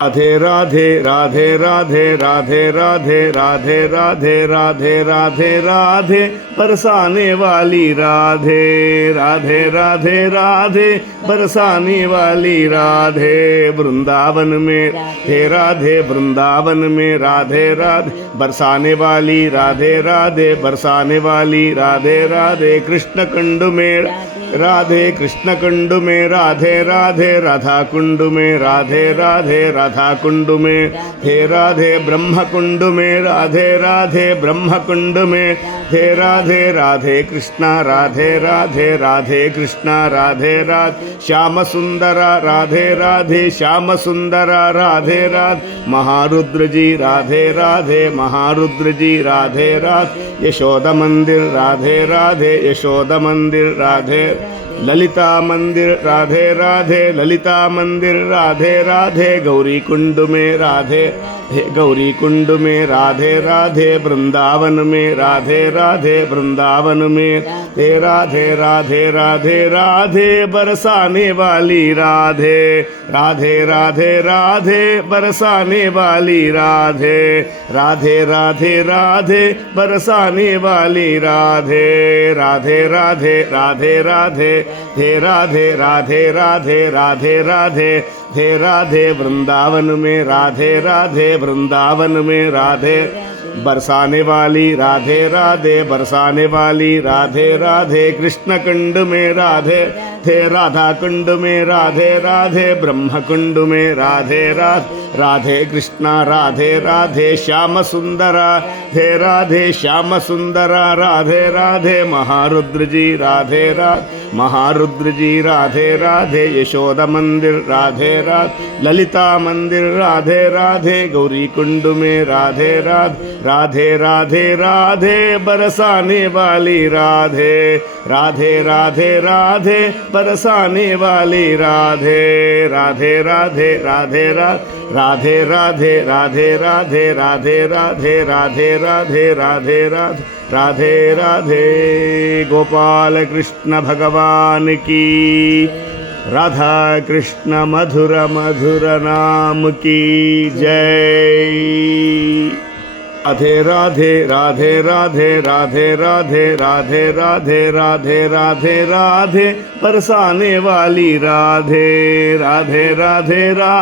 राधे राधे राधे राधे राधे राधे राधे राधे राधे राधे राधे बरसाने वाली राधे राधे राधे राधे बरसाने वाली राधे वृंदावन में हे राधे वृंदावन में राधे राधे बरसाने वाली राधे राधे बरसाने वाली राधे राधे कृष्ण कुंड में राधे कृष्ण कुंड में राधे राधे राधा कुंड में राधे राधे राधा कुंड में हे राधे ब्रह्म कुंड में राधे राधे ब्रह्म कुंड में हे राधे राधे कृष्णा राधे राधे राधे कृष्णा राधे राधे श्याम सुंदरा राधे राधे श्याम सुंदरा राधे राधे महारुद्र जी राधे राधे महारुद्र जी राधे राधे यशोदा मंदिर राधे राधे यशोदा मंदिर राधे ललिता मंदिर राधे राधे ललिता मंदिर राधे राधे गौरी कुंड में राधे गौरी कुंड में राधे राधे वृंदावन में राधे राधे वृंदावन में हे राधे राधे राधे राधे बरसाने वाली राधे राधे राधे राधे बरसाने वाली राधे राधे राधे राधे बरसाने वाली राधे राधे राधे राधे राधे हे राधे राधे राधे राधे राधे हे राधे वृंदावन में राधे राधे वृंदावन में राधे बरसाने वाली राधे राधे बरसाने वाली राधे राधे कृष्ण कुंड में राधे थे राधा कुंड में राधे राधे ब्रह्म कुंड में राधे राधे राधे कृष्णा राधे राधे श्याम सुंदरा थे राधे श्याम सुंदरा राधे राधे महारुद्र जी राधे राधे महारुद्र जी राधे राधे यशोदा मंदिर राधे राधे ललिता मंदिर राधे राधे गौरी कुंड में राधे राधे राधे राधे राधे बरसाने वाली राधे राधे राधे राधे बरसाने वाली राधे राधे राधे राधे राधे राधे राधे राधे राधे राधे राधे राधे राधे राधे राधे राधे गोपाल कृष्ण भगवान की राधा कृष्ण मधुर मधुर नाम की जय। राधे राधे राधे राधे राधे राधे राधे राधे राधे राधे बरसाने वाली राधे राधे राधे राधे